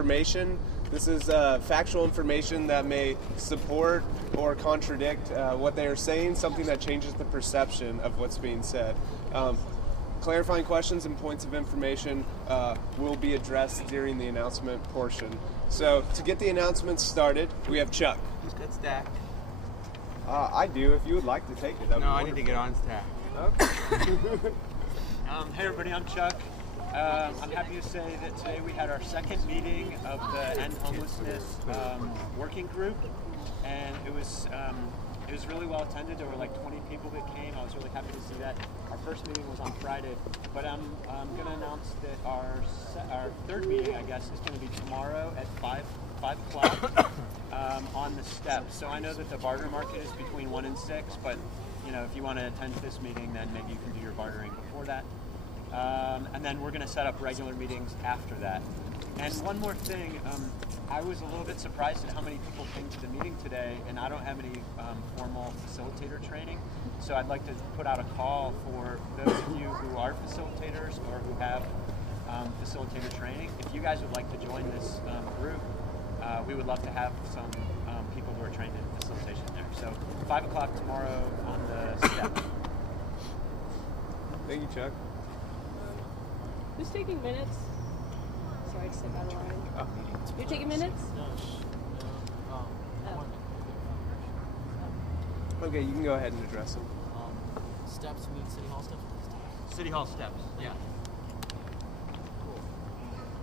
information. This is factual information that may support or contradict what they are saying, something that changes the perception of what's being said. Clarifying questions and points of information will be addressed during the announcement portion. So to get the announcements started, we have Chuck. Who's got stack? I do, if you would like to take it. No, I need to get on stack. Okay. Hey everybody, I'm Chuck. I'm happy to say that today we had our second meeting of the End Homelessness working group, and it was really well attended. There were like 20 people that came. I was really happy to see that. Our first meeting was on Friday, but I'm going to announce that our third meeting, I guess, is going to be tomorrow at 5 o'clock on the steps. So I know that the barter market is between 1 and 6, but you know, if you want to attend this meeting, then maybe you can do your bartering before that. And then we're going to set up regular meetings after that. And one more thing, I was a little bit surprised at how many people came to the meeting today, and I don't have any formal facilitator training, so I'd like to put out a call for those of you who are facilitators or who have facilitator training. If you guys would like to join this group, we would love to have some people who are trained in facilitation there. So 5 o'clock tomorrow on the step. Thank you, Chuck. Who's taking minutes? Sorry to step out of line. Oh. You're taking minutes? Okay, you can go ahead and address them. Steps, you mean City Hall steps? City Hall steps. Yeah.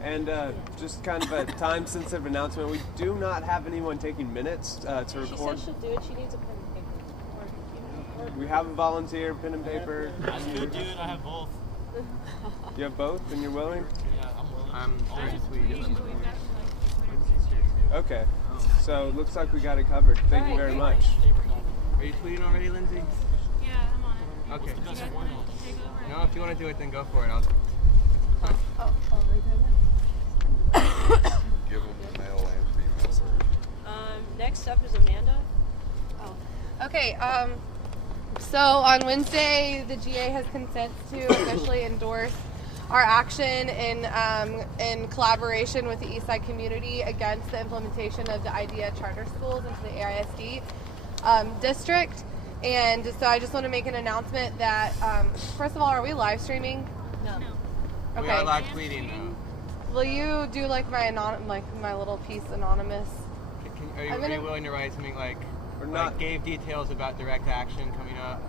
And just kind of a time-sensitive announcement, we do not have anyone taking minutes to record. She said she'll do it. She needs a pen and paper. Or We have a volunteer, pen and paper. I could do it. I have both. You have both, and you're willing? Yeah, I'm willing. I'm sweet. Okay. So looks like we got it covered. Thank you very much. Are you tweeting already, Lindsay? Yeah, I'm on it. Okay. You guys want me to take over? No, if you want to do it, then go for it. I'll... Give them the male and female. next up is Amanda. Okay, so on Wednesday, the GA has consent to officially endorse our action in collaboration with the Eastside community against the implementation of the IDEA charter schools into the AISD district. And so I just want to make an announcement that, first of all, are we live streaming? No. Okay. We are live tweeting now. Will you do like my little piece anonymous? Are you willing to write something like gave details about direct action coming up?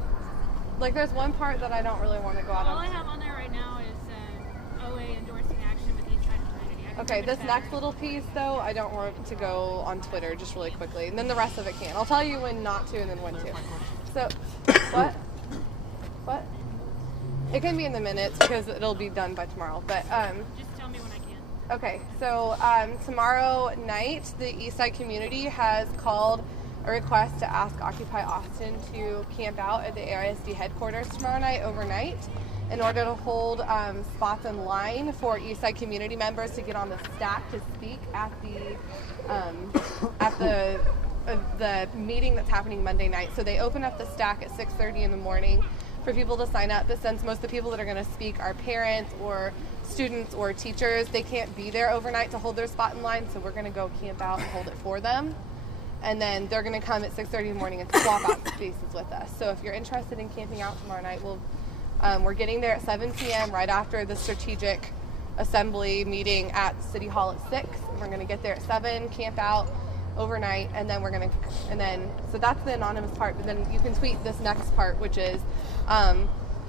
Like there's one part that I don't really want to go out All on. I have on there right now is OA endorsing action with Eastside community. Okay, this next little piece though, I don't want to go on Twitter, just really quickly, and then the rest of it can. I'll tell you when not to and then when to. So, what? What? It can be in the minutes because it'll be done by tomorrow, but Just tell me when I can. okay, so tomorrow night, the Eastside community has called a request to ask Occupy Austin to camp out at the AISD headquarters tomorrow night overnight in order to hold spots in line for Eastside community members to get on the stack to speak at the meeting that's happening Monday night. So they open up the stack at 6:30 in the morning for people to sign up. But since most of the people that are going to speak are parents or students or teachers, they can't be there overnight to hold their spot in line, so we're going to go camp out and hold it for them. And then they're going to come at 6:30 in the morning and swap out spaces with us. So if you're interested in camping out tomorrow night, we're getting there at 7 p.m. right after the strategic assembly meeting at City Hall at 6. We're going to get there at 7, camp out overnight, and then so that's the anonymous part. But then you can tweet this next part, which is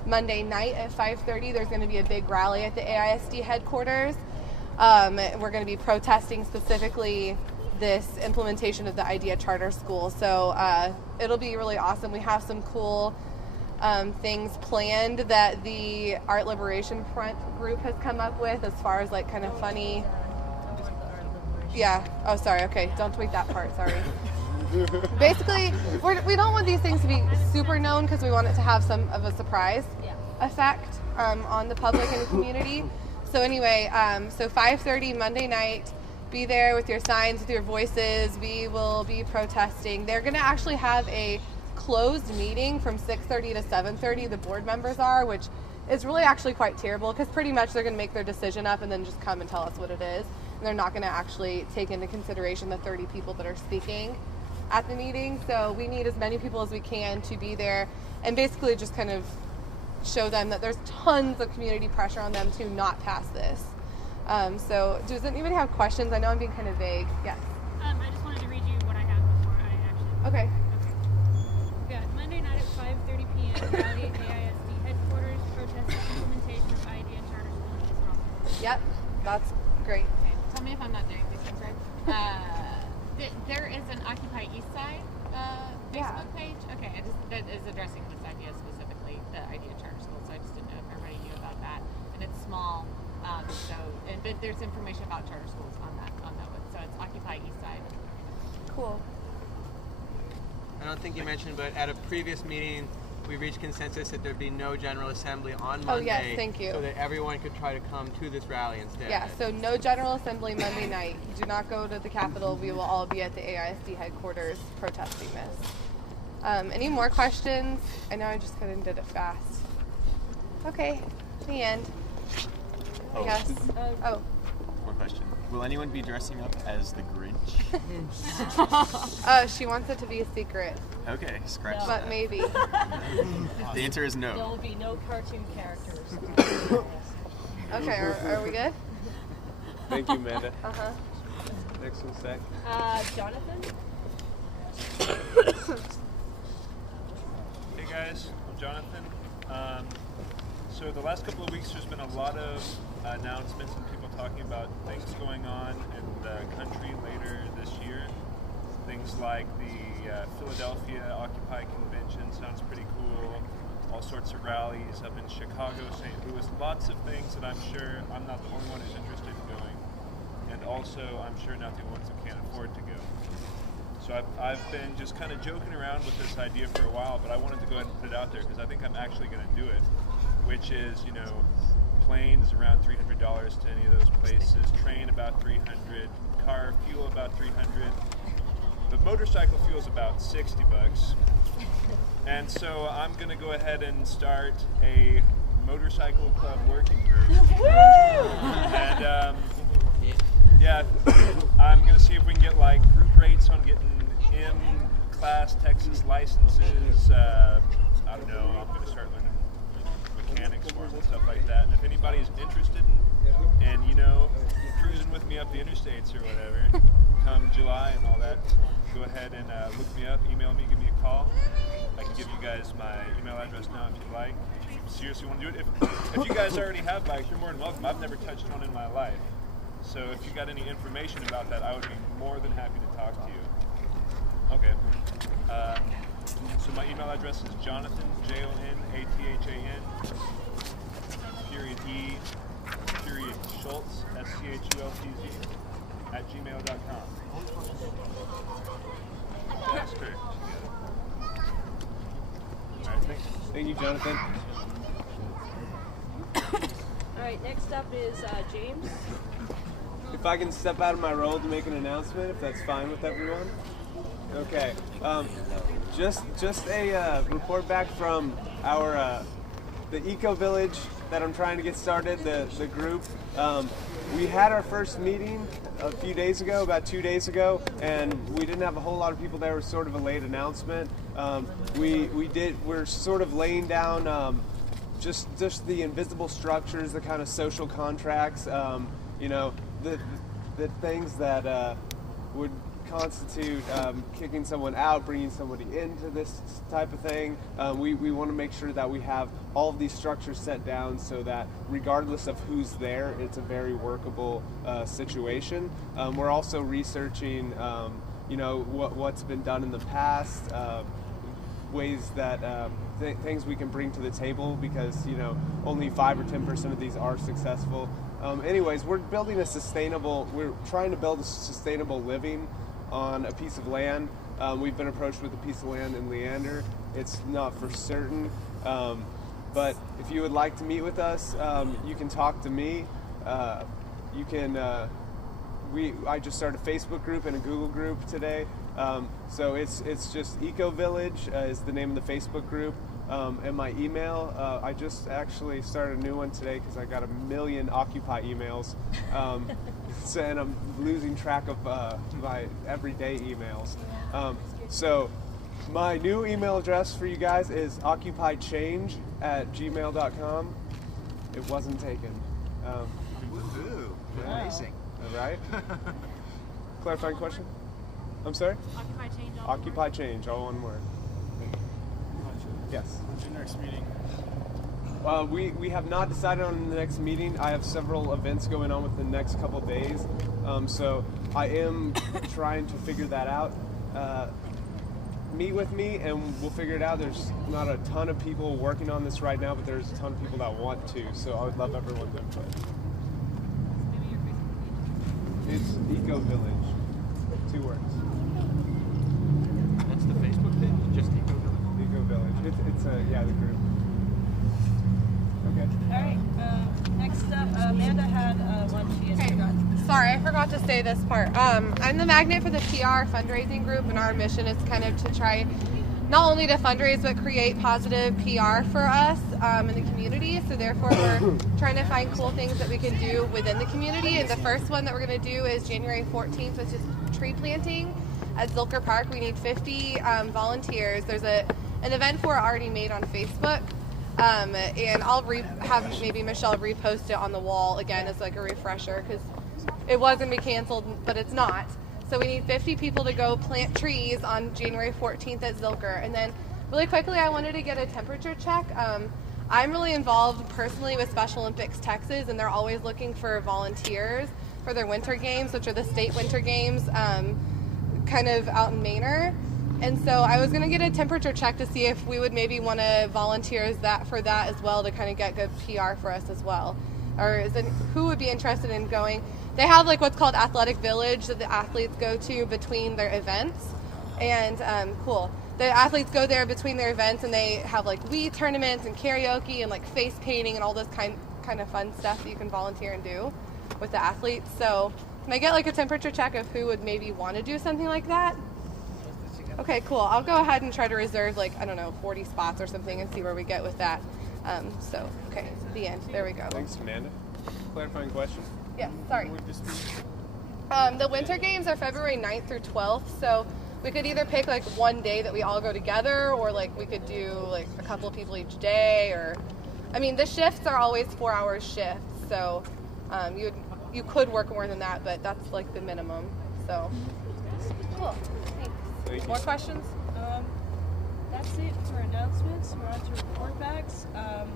Monday night at 5:30. There's going to be a big rally at the AISD headquarters. We're going to be protesting specifically this implementation of the IDEA charter school. So it'll be really awesome. We have some cool things planned that the Art Liberation Front group has come up with as far as like kind of funny. Yeah. Oh, sorry. Okay. Don't tweet that part. Sorry. Basically, we don't want these things to be super known because we want it to have some of a surprise effect on the public and the community. So anyway, so 5:30 Monday night, be there with your signs, with your voices. We will be protesting. They're going to actually have a closed meeting from 6:30 to 7:30. The board members are, which is really actually quite terrible because pretty much they're going to make their decision up and then just come and tell us what it is. and they're not going to actually take into consideration the 30 people that are speaking at the meeting. So we need as many people as we can to be there and basically just kind of show them that there's tons of community pressure on them to not pass this. So does anybody have questions? I know I'm being kind of vague. Yes. I just wanted to read you what I have before I actually. Okay. Yeah, Monday night at 5:30 p.m. Rally at AISD headquarters, protesting implementation of ID and charter school in East Raleigh. Yep, that's great. Okay. Tell me if I'm not doing this right. There is an Occupy Eastside Facebook page. Okay, that is addressing this idea specifically, the ID and charter school. So I just didn't know if everybody knew about that. And it's small, but there's information about charter schools on that one. So it's Occupy Eastside. Cool. I don't think you mentioned, but at a previous meeting, we reached consensus that there'd be no General Assembly on Monday. Oh yes, thank you. So that everyone could try to come to this rally instead. Yeah, so no General Assembly Monday night. Do not go to the Capitol. We will all be at the AISD headquarters protesting this. Any more questions? I know I just kind of did it fast. Okay, the end. I guess. More question. Will anyone be dressing up as the Grinch? She wants it to be a secret. Okay, scratch But that. maybe. The answer is no. There will be no cartoon characters. Okay, are we good? Thank you, Amanda. Uh-huh. Next one, Zach. Jonathan? Hey guys, I'm Jonathan. So the last couple of weeks there's been a lot of announcements and people talking about things going on in the country later this year. Things like the Philadelphia Occupy Convention sounds pretty cool. All sorts of rallies up in Chicago, St. Louis, lots of things that I'm sure I'm not the only one who's interested in going. And also I'm sure not the ones who can't afford to go. So I've been just kind of joking around with this idea for a while, but I wanted to go ahead and put it out there because I think I'm actually going to do it, which is, planes around $300 to any of those places, train about $300, car fuel about $300, but motorcycle fuel is about $60. And so I'm going to go ahead and start a motorcycle club working group. And yeah, I'm going to see if we can get like group rates on getting in-class Texas licenses. I don't know, I'm going to start learning mechanics for them and stuff like that. And if anybody's interested in cruising with me up the interstates or whatever, come July and all that, go ahead and look me up, email me, give me a call. I can give you guys my email address now if you'd like. If you seriously want to do it. If you guys already have bikes, you're more than welcome. I've never touched one in my life. So if you got any information about that, I would be more than happy to talk to you. Okay. So my email address is Jonathan, Jonathan, _E, Schultz, SCHULTZ, @gmail.com. That's correct. Alright, thanks. Thank you, Jonathan. All right, next up is James. If I can step out of my role to make an announcement, if that's fine with everyone. Okay. Just a report back from our the Eco Village that I'm trying to get started. The group. We had our first meeting a few days ago, about 2 days ago, and we didn't have a whole lot of people there. It was sort of a late announcement. We're sort of laying down just the invisible structures, the kind of social contracts, the things that would constitute kicking someone out, bringing somebody into this type of thing. We want to make sure that we have all of these structures set down so that regardless of who's there, it's a very workable situation. We're also researching, what's been done in the past, ways that things we can bring to the table because only 5 or 10% of these are successful. Anyways, we're trying to build a sustainable living on a piece of land. We've been approached with a piece of land in Leander. It's not for certain, but if you would like to meet with us, you can talk to me. You can. I just started a Facebook group and a Google group today. So it's just Eco Village is the name of the Facebook group. And my email, I just actually started a new one today because I got 1 million Occupy emails. and I'm losing track of my everyday emails. So my new email address for you guys is occupychange@gmail.com. It wasn't taken. Woohoo! Amazing. All right. Clarifying question? I'm sorry? Occupy change. Occupy change, all one word. Yes. When's your next meeting? We have not decided on the next meeting. I have several events going on within the next couple days, so I am trying to figure that out. Meet with me and we'll figure it out. There's not a ton of people working on this right now, but there's a ton of people that want to, so I would love everyone's input. Maybe your Facebook page. It's Eco Village. 2 words. That's the Facebook page? Just Eco Village? Eco Village. It's the group. Okay. All right. Next up, Amanda had one she had forgotten. Sorry, I forgot to say this part. I'm the magnet for the PR fundraising group, and our mission is kind of to try not only to fundraise but create positive PR for us in the community. So therefore, we're trying to find cool things that we can do within the community. And the first one that we're going to do is January 14th, which is tree planting at Zilker Park. We need 50 volunteers. There's an event for it already made on Facebook. And I'll have maybe Michelle repost it on the wall again as like a refresher, because it was going to be canceled, but it's not. So we need 50 people to go plant trees on January 14th at Zilker. And then really quickly, I wanted to get a temperature check. I'm really involved personally with Special Olympics Texas, and they're always looking for volunteers for their winter games, which are the state winter games, kind of out in Manor. And so I was going to get a temperature check to see if we would maybe want to volunteer for that as well, to kind of get good PR for us as well. Or who would be interested in going? They have like what's called Athletic Village that the athletes go to between their events. And cool. The athletes go there between their events, and they have like Wii tournaments and karaoke and like face painting and all this kind of fun stuff that you can volunteer and do with the athletes. So can I get like a temperature check of who would maybe want to do something like that? Okay, cool. I'll go ahead and try to reserve 40 spots or something and see where we get with that. Okay, the end. There we go. Thanks, Amanda. Clarifying question? Yeah, sorry. The winter games are February 9th through 12th, so we could either pick one day that we all go together, or we could do a couple of people each day, or the shifts are always 4-hour shifts, so you could work more than that, but that's the minimum. So cool. Thanks. More questions? That's it for announcements. We're on to report backs. I'm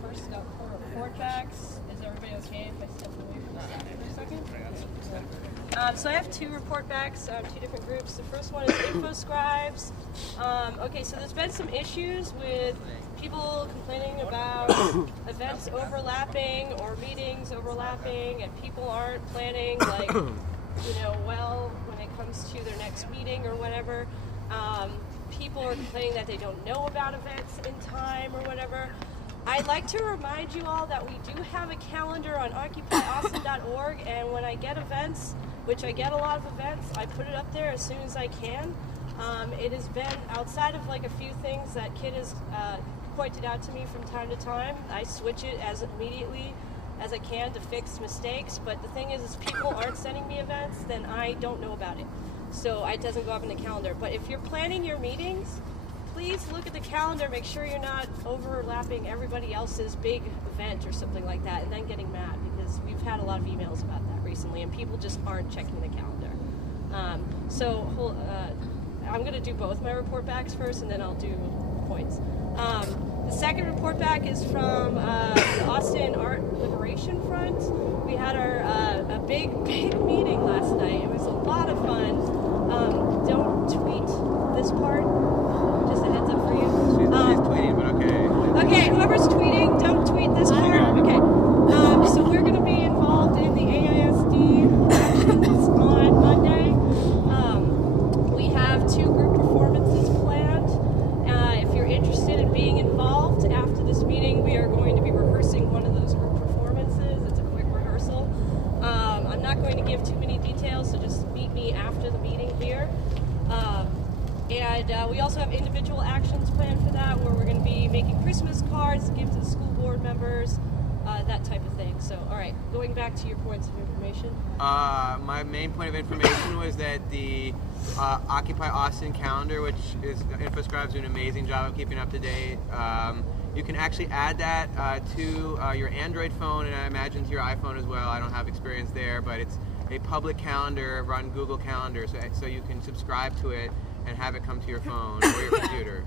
first up for report backs. Is everybody okay if I step away from the side for a second? So I have 2 report backs, 2 different groups. The first one is InfoScribes. Okay, so there's been some issues with people complaining about events overlapping or meetings overlapping, and people aren't planning well when it comes to their next meeting or whatever. People are complaining that they don't know about events in time or whatever. I'd like to remind you all that we do have a calendar on occupyaustin.org, and when I get events, which I get a lot of events, I put it up there as soon as I can. It has been outside of a few things that Kit has pointed out to me from time to time. I switch it as immediately as I can to fix mistakes, but the thing is people aren't sending me events, then I don't know about it. So it doesn't go up in the calendar. But if you're planning your meetings, please look at the calendar, make sure you're not overlapping everybody else's big event or something like that and then getting mad, because we've had a lot of emails about that recently and people just aren't checking the calendar. I'm going to do both my report backs first and then I'll do points. The second report back is from the Austin Art Liberation Front. We had a big meeting last night. It was a lot of fun. Don't tweet this part. Just a heads up for you. She's tweeting, but okay. Okay, whoever's tweeting, don't tweet this part. Okay. So we're going to be involved in the AISD actions on Monday. We have 2 group performances planned. If you're interested in being involved after this meeting, we are going to be rehearsing one of those group performances. It's a quick rehearsal. I'm not going to give too many details, so just meet me after the meeting here. And we also have individual actions planned for that, where we're going to be making Christmas cards to give to the school board members. that type of thing. So, all right, going back to your points of information. My main point of information was that the Occupy Austin calendar, which is InfoScribe's doing an amazing job of keeping up to date. You can actually add that to your Android phone, and I imagine to your iPhone as well. I don't have experience there, but it's a public calendar run Google Calendar, so you can subscribe to it and have it come to your phone or your computer.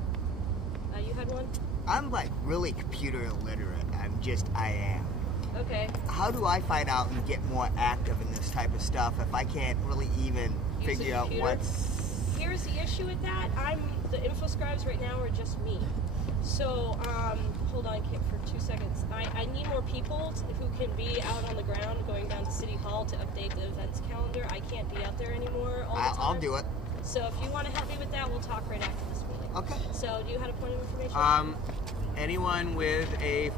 You had one? I'm like really computer illiterate. I am. Okay. How do I find out and get more active in this type of stuff if I can't really even Use figure a out computer? what's... Here's the issue with that. The InfoScribes right now are just me. So, hold on, Kip, for 2 seconds. I need more people who can be out on the ground going down to City Hall to update the events calendar. I can't be out there anymore all the time. I'll do it. So if you want to help me with that, we'll talk right after this meeting. Okay. So do you have a point of information? Anyone with a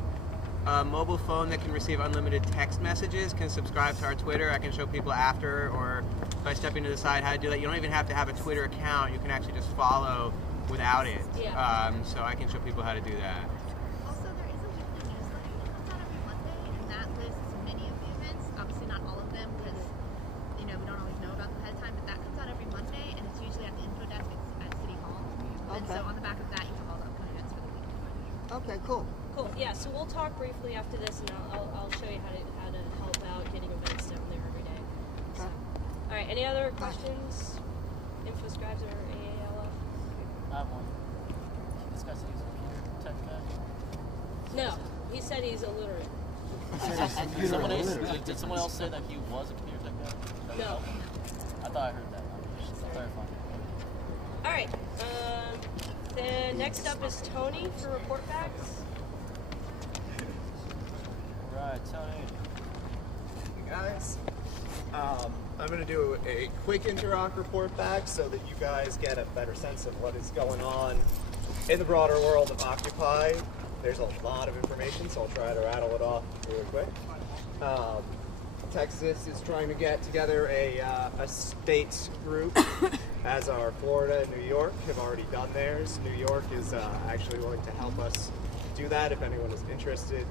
mobile phone that can receive unlimited text messages can subscribe to our Twitter. I can show people after, or if I step into the side how to do that. You don't even have to have a Twitter account. You can actually just follow without it. Yeah. So I can show people how to do that. Also, there is a weekly newsletter that comes out every Monday, and that lists many of the events. Obviously, not all of them, because we don't always know about them ahead of time. But that comes out every Monday, and it's usually at the info desk at City Hall. And so on the back of that, you have all the upcoming events for the week. Okay, cool. Cool. Yeah. So we'll talk briefly after this, and I'll show you how to help out getting events down there every day. So, all right. Any other questions? InfoScribes or AALF? I have one. This guy said he's a computer tech guy. No. He said he's illiterate. Did someone else say that he was a computer tech guy? No. I thought I heard that. Just clarifying. All right. Then next up is Tony for report backs. Right, Tony. Hey guys. I'm going to do a quick Interrock report back so that you guys get a better sense of what is going on in the broader world of Occupy. There's a lot of information, so I'll try to rattle it off really quick. Texas is trying to get together a state group, as are Florida and New York have already done theirs. New York is actually willing to help us do that if anyone is interested.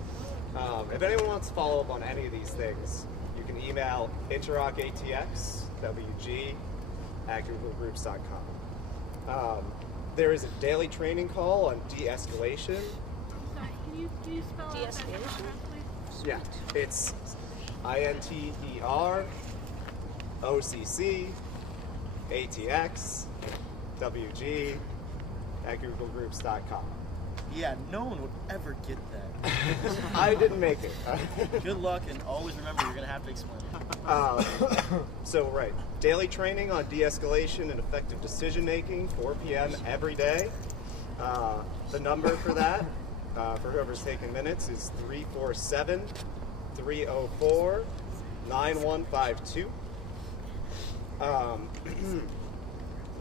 If anyone wants to follow up on any of these things, you can email interrockatxwg@googlegroups.com. There is a daily training call on de-escalation. Sorry, can you spell out that De-escalation? please? Yeah, it's INTEROCCATXWG@googlegroups.com. Yeah, no one would ever get that. I didn't make it. Good luck, and always remember you're going to have to explain it. Right, daily training on de-escalation and effective decision-making, 4 p.m. every day. The number for that, for whoever's taking minutes, is 347-304-9152.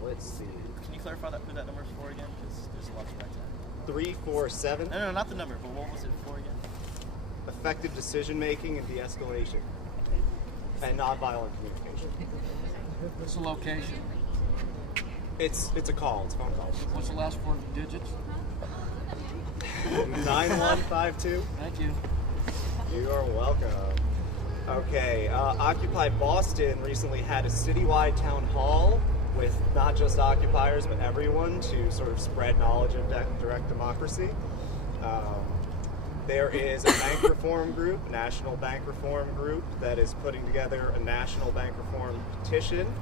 Let's see. Can you clarify who that number is for again? Because there's a lot to write down. 347. No, not the number, but what was it for again? Effective decision-making and de-escalation. And nonviolent communication. What's the location? It's a call. It's a phone call. What's the last 4 digits? 9152. Thank you. You are welcome. Okay, Occupy Boston recently had a citywide town hall with not just occupiers but everyone to sort of spread knowledge of direct democracy. There is a bank reform group, National Bank Reform Group, that is putting together a national bank reform petition.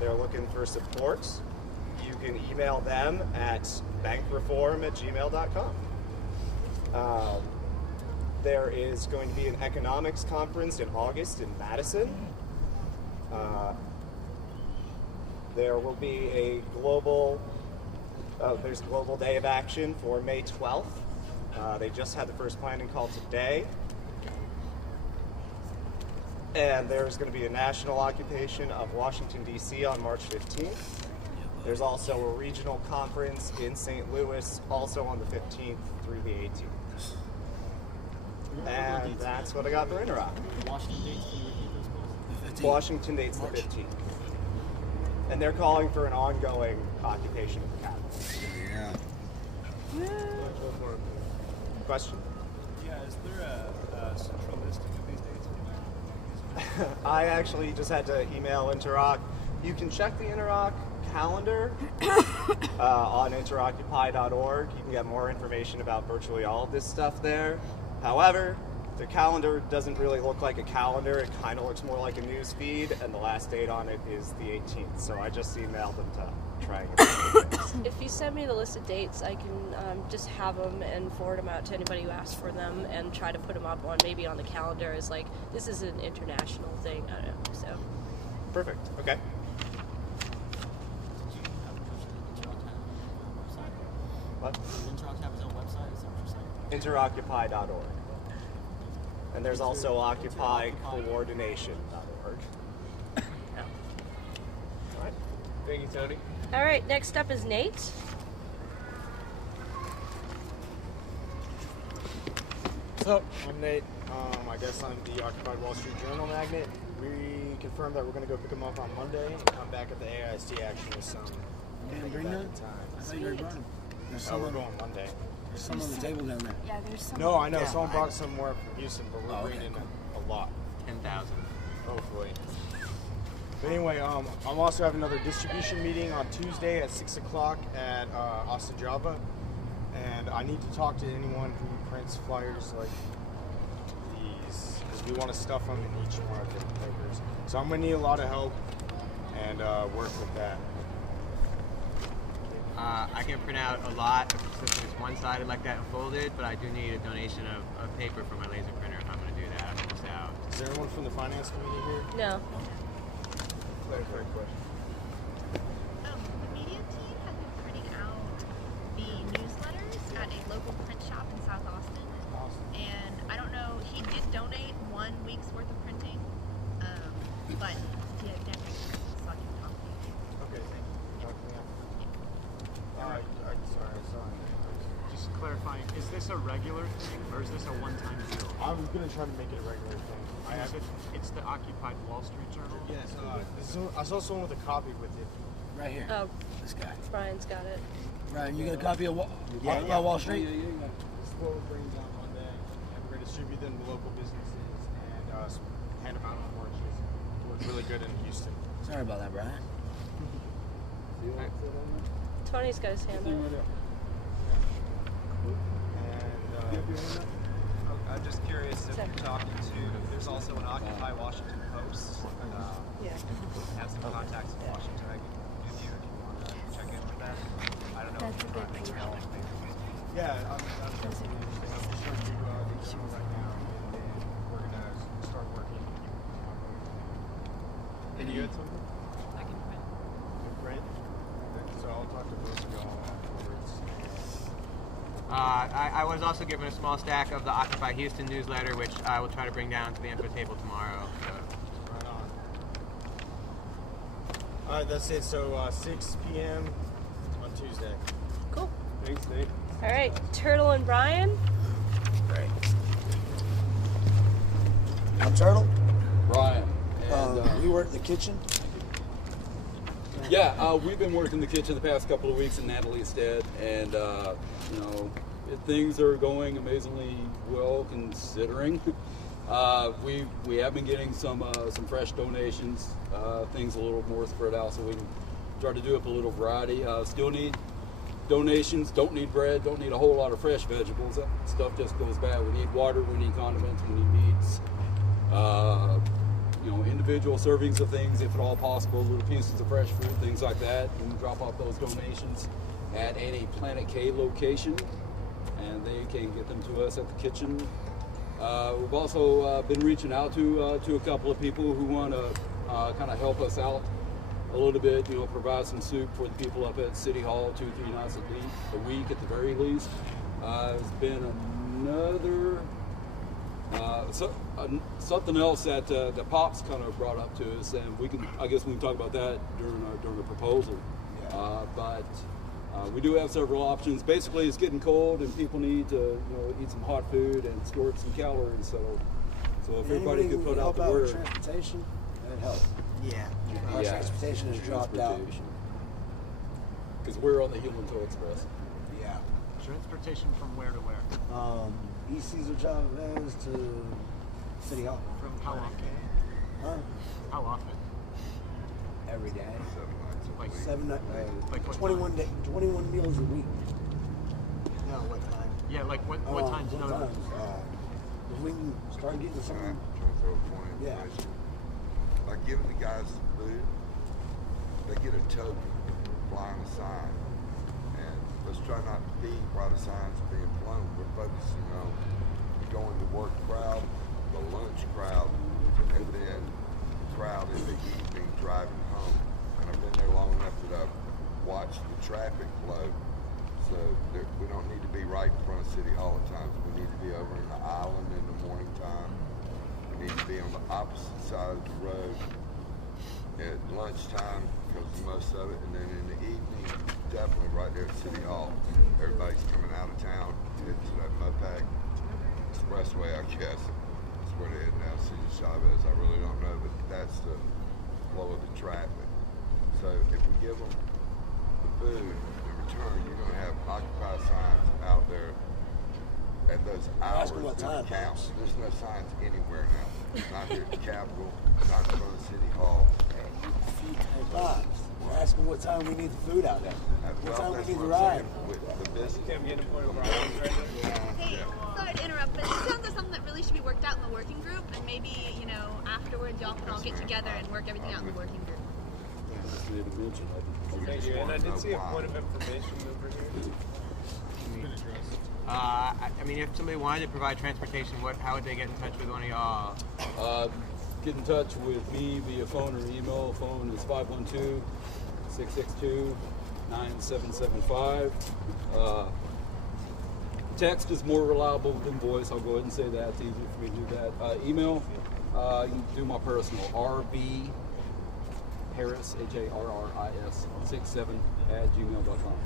They're looking for support. You can email them at bankreform@gmail.com. There is going to be an economics conference in August in Madison. There will be a there's a global day of action for May 12th. They just had the first planning call today. And there's going to be a national occupation of Washington, D.C. on March 15th. There's also a regional conference in St. Louis, also on the 15th through the 18th. And that's what I got for Interrock. Washington dates, can you repeat those, please? Washington date's the 15th. And they're calling for an ongoing occupation of the Capitol. Yeah. Question? Yeah, is there a central listing of these dates? I actually just had to email Interrock. You can check the Interrock calendar on interoccupy.org. You can get more information about virtually all of this stuff there. However, the calendar doesn't really look like a calendar. It kind of looks more like a news feed, and the last date on it is the 18th. So I just emailed them to try and get If you send me the list of dates, I can just have them and forward them out to anybody who asks for them and try to put them up on maybe on the calendar as like, this is an international thing. I don't know. So. Perfect. Okay. What? Interrock have his own website, is that what you're saying? Interoccupy.org. And there's also occupycoordination.org. All right. Thank you, Tony. All right, next up is Nate. What's up? I'm Nate. I guess I'm the Occupied Wall Street Journal magnet. We confirmed that we're going to go pick them up on Monday and come back at the AISD action with some. Didn't bring none? I thought you were running. Oh, we're going Monday. There's some on the table down there. Yeah, there's some. No, I know. Someone brought some more from Houston, but we're bringing in a lot. 10,000. Hopefully. But anyway, I'm also having another distribution meeting on Tuesday at 6 o'clock at Austin Java. And I need to talk to anyone who prints flyers like these, because we want to stuff them in each one of the papers. So I'm going to need a lot of help and work with that. I can print out a lot since it's one-sided like that and folded, but I do need a donation of paper for my laser printer if I'm going to do that. I'm almost out. Is there anyone from the finance committee here? No. Clarifying question. The media team has been printing out the newsletters at a local print shop in South Austin. And I don't know, he did donate 1 week's worth of printing, but he had never so I can talk to you. Okay, thank you. Talk to me after. Sorry. Just clarifying, is this a regular thing or is this a one-time deal? I was going to try to make it a regular thing. It's the Occupied Wall Street Journal? Yes, I saw someone with a copy with it. Right here. Oh, This guy. Brian's got it. Brian, you got a copy of Wall Street? Yeah. This is what we're bringing down Monday, and we're going to distribute them to local businesses and hand them out on porches. It worked really good in Houston. Sorry about that, Brian. Tony's got his hand up. I'm just curious if you're talking to, there's also an Occupy Washington Post. Yeah. Have some contacts in Washington I can give you if you want to check in with that. I don't know if you're trying to email anything. Yeah, I'm just going to do some right now, and then we're going to start working. And you had something? I can print. Print? So I'll talk to both of y'all afterwards. I was also given a small stack of the Occupy Houston newsletter, which I will try to bring down to the info table tomorrow. So. Right on. All right, that's it. So 6 p.m. on Tuesday. Cool. Thanks, Nate. All right, Turtle and Brian. Great. I'm Turtle. Brian. And, we work in the kitchen. Yeah, we've been working the kitchen the past couple of weeks in Natalie's stead, and things are going amazingly well considering. We have been getting some fresh donations, things a little more spread out, so we can try to do up a little variety. Still need donations. Don't need bread. Don't need a whole lot of fresh vegetables. That stuff just goes bad. We need water. We need condiments. We need meats. Individual servings of things, if at all possible, little pieces of fresh fruit, things like that. We can drop off those donations at a Planet K location, and they can get them to us at the kitchen. We've also been reaching out to a couple of people who want to kind of help us out a little bit, provide some soup for the people up at City Hall 2-3 nights a week at the very least. There's been another something else that Pops kind of brought up to us, and I guess we can talk about that during the proposal. But we do have several options. Basically, it's getting cold, and people need to eat some hot food and store some calories. So if everybody could put out the word. Transportation, that'd help. Yeah. Our transportation has dropped out. Because we're on the Heel and Toe Express. Yeah. Transportation from where to where? East Cesar Chavez to City Hall. From how often? Huh? How often? Every day. Like 7 nights. Like what 21 time? 21 meals a week. No, what time? Yeah, like what times? What times? If we can start getting some. Yeah. By giving the guys the food, they get a token, flying a sign. And let's try not to peek while the sign's being flown. We're focusing on the going to work crowd, the lunch crowd, and then the crowd in the evening driving home. And I've been there long enough that I've watched the traffic flow. So we don't need to be right in front of City Hall at times. We need to be over in the island in the morning time. We need to be on the opposite side of the road at lunchtime because most of it, and then in the evening, definitely right there at City Hall. Everybody's coming out of town, heading to that Mopac Expressway, I guess. That's where they head now, Cesar Chavez. I really don't know, but that's the flow of the traffic. So if we give them the food, in return, you're going to have Occupy signs out there at those hours. What time? There's no signs anywhere now. Not here at the Capitol, not in front of City Hall. We're asking what time we need the food out there. What time we need the ride. The business. I'm getting a point of problems right now. Hey, sorry to interrupt, but it sounds like something that really should be worked out in the working group, and maybe, afterwards y'all can all get together and work everything out in the working group. Thank you. And I did see a point of information over here. I mean, if somebody wanted to provide transportation, how would they get in touch with one of y'all? Get in touch with me via phone or email. Phone is 512-662-9775. Text is more reliable than voice. I'll go ahead and say that. It's easier for me to do that. Email, you can do my personal, RB Harris, HARRIS 67@gmail.com.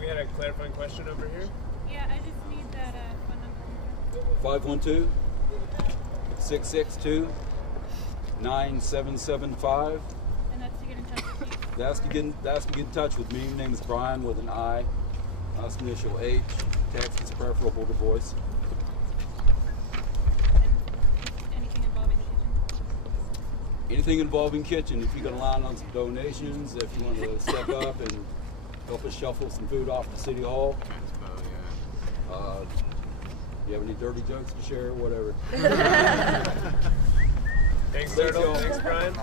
We had a clarifying question over here. Yeah, I just need that phone number. 512-662-9775. And that's to get in touch with you? That's to get in touch with me. My name is Brian with an I. Last initial H. Text is preferable to voice. Anything involving the kitchen? Anything involving kitchen. If you're going to line on some donations, if you want to step up and help us shuffle some food off to City Hall. You have any dirty jokes to share, whatever. Thanks, Turtle. Thanks, Brian.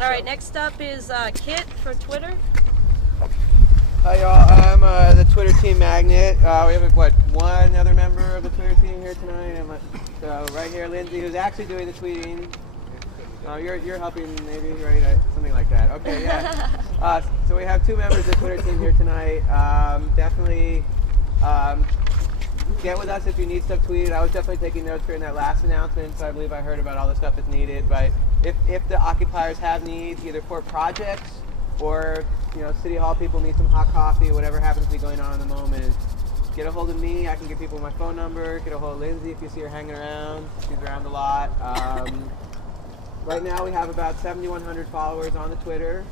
All right, next up is Kit for Twitter. Hi, y'all. I'm the Twitter team magnet. We have, one other member of the Twitter team here tonight. So right here, Lindsay, who's actually doing the tweeting. You're helping, maybe, right? Something like that. Okay, yeah. So we have two members of the Twitter team here tonight. Definitely get with us if you need stuff tweeted. I was definitely taking notes during that last announcement, so I believe I heard about all the stuff that's needed. But if the occupiers have needs, either for projects or City Hall people need some hot coffee, whatever happens to be going on in the moment, get a hold of me. I can give people my phone number. Get a hold of Lindsay if you see her hanging around. She's around a lot. Right now we have about 7,100 followers on the Twitter.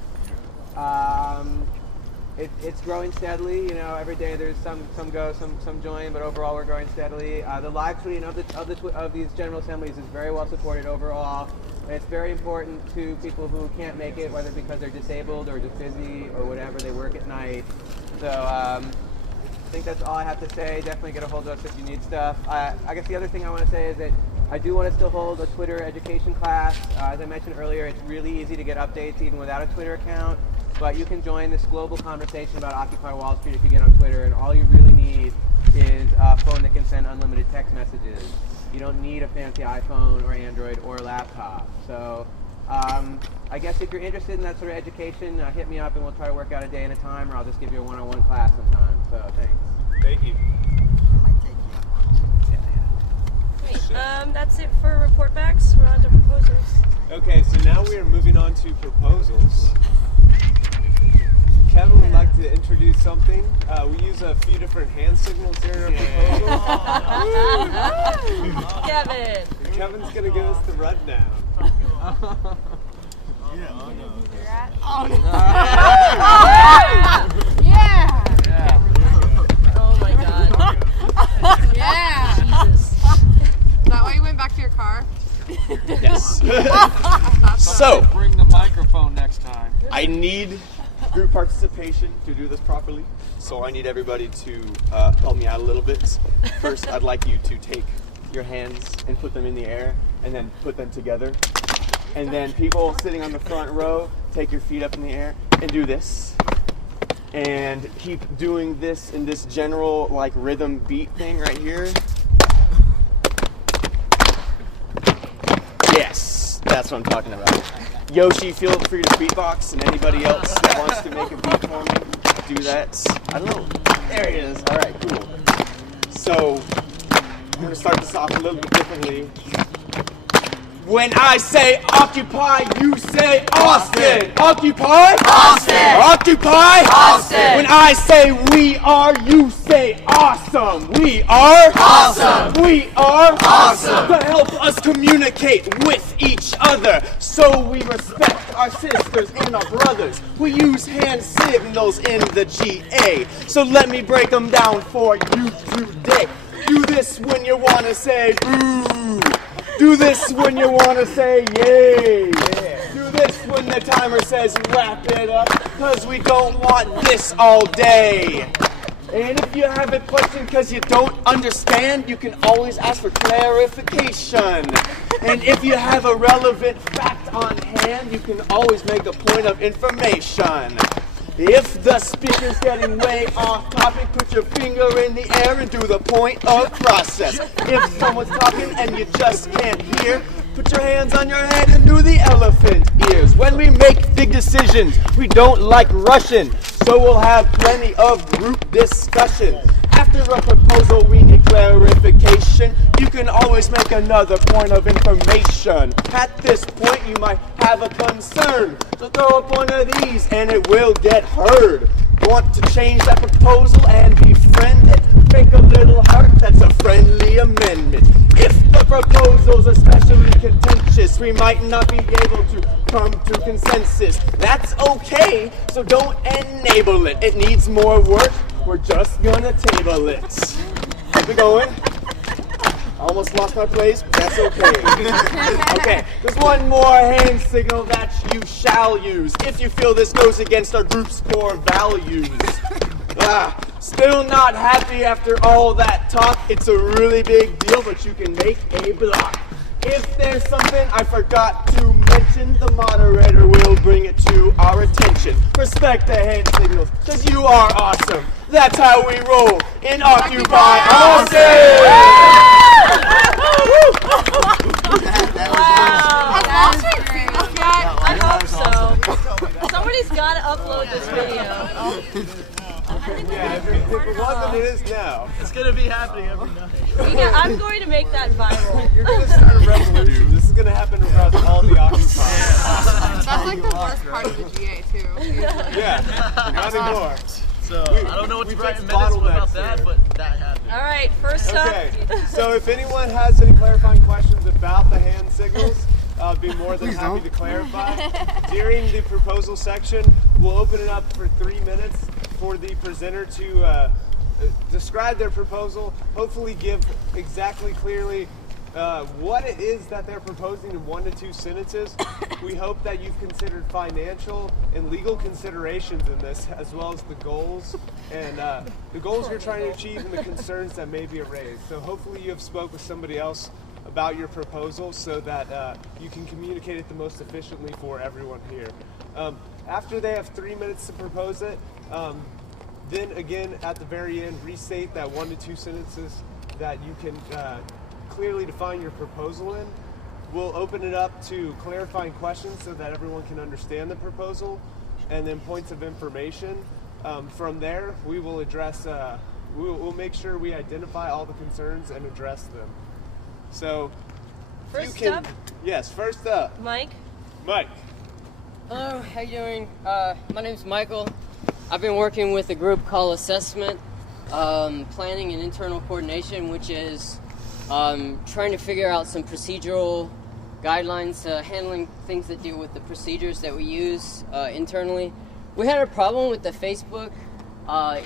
It's growing steadily. Every day there's some go, some join, but overall we're growing steadily. The live tweeting of these General Assemblies is very well supported overall. And it's very important to people who can't make it, whether because they're disabled or just busy or whatever, they work at night. So I think that's all I have to say. Definitely get a hold of us if you need stuff. I guess the other thing I want to say is that I do want to still hold a Twitter education class. As I mentioned earlier, it's really easy to get updates even without a Twitter account. But you can join this global conversation about Occupy Wall Street if you get on Twitter, and all you really need is a phone that can send unlimited text messages. You don't need a fancy iPhone or Android or laptop. So I guess if you're interested in that sort of education, hit me up and we'll try to work out a day and a time, or I'll just give you a one-on-one class sometime. So thanks. Thank you. That's it for report backs. We're on to proposals. Okay, so now we are moving on to proposals. Kevin would like to introduce something. We use a few different hand signals here in our proposal. Kevin. Kevin's going to give us the rundown. Yeah. Oh my God. Yes. So bring the microphone next time. I need group participation to do this properly, so I need everybody to help me out a little bit. First, I'd like you to take your hands and put them in the air, and then put them together. And then people sitting on the front row, take your feet up in the air and do this. And keep doing this in this general like rhythm beat thing right here. Yes, that's what I'm talking about. Yoshi, feel free to beatbox, and anybody else that wants to make a beat for me, do that. I don't know. There it is. All right, cool. So, I'm going to start this off a little bit differently. When I say occupy, you say Austin. Occupy? Austin. Occupy? Austin. When I say we are, you say awesome. We are? Awesome. We are? Awesome. To help us communicate with each other, so we respect our sisters and our brothers. We use hand signals in the GA. So let me break them down for you today. Do this when you want to say boo. Do this when you want to say yay. Do this when the timer says wrap it up, because we don't want this all day. And if you have a question because you don't understand, you can always ask for clarification. And if you have a relevant fact on hand, you can always make a point of information. If the speaker's getting way off topic, put your finger in the air and do the point of process. If someone's talking and you just can't hear, put your hands on your head and do the elephant ears. When we make big decisions, we don't like rushing, so we'll have plenty of group discussion. After a proposal, we need clarification. You can always make another point of information. At this point, you might have a concern. So throw up one of these and it will get heard. Want to change that proposal and befriend it? Make a little heart, that's a friendly amendment. If the proposal's especially contentious, we might not be able to come to consensus. That's okay, so don't enable it. It needs more work. We're just gonna table it. Keep it going. I almost lost my place, but that's okay. Okay, there's one more hand signal that you shall use if you feel this goes against our group's core values. Still not happy after all that talk? It's a really big deal, but you can make a block. If there's something I forgot to mention, the moderator will bring it to our attention. Respect the hand signals, because you are awesome. That's how we roll in Occupy Austin! I hope so. Somebody's got to upload this video. Yeah, if it wasn't, it is now. It's going to be happening every night. Yeah, I'm going to make that viral. You're going to start a revolution. This is going to happen across all the occupiers. That's like the worst part of the GA, too. Usually. Yeah, not anymore. So, I don't know what to write in minutes about that, but that happened. All right, first up. Okay, so if anyone has any clarifying questions about the hand signals, I'd be more than happy to clarify. During the proposal section, we'll open it up for 3 minutes for the presenter to describe their proposal, hopefully give exactly clearly what it is that they're proposing in 1 to 2 sentences. We hope that you've considered financial and legal considerations in this, as well as the goals and the goals you're trying to achieve and the concerns that may be raised. So hopefully you have spoke with somebody else about your proposal so that you can communicate it the most efficiently for everyone here. After they have 3 minutes to propose it, then again at the very end restate that 1 to 2 sentences that you can clearly define your proposal in. We'll open it up to clarifying questions so that everyone can understand the proposal, and then points of information. From there, we will address, we'll make sure we identify all the concerns and address them. So, First up? Yes, first up. Mike? Mike. Hello, how you doing? My name's Michael. I've been working with a group called Assessment, Planning and Internal Coordination, which is trying to figure out some procedural guidelines handling things that deal with the procedures that we use internally. We had a problem with the Facebook.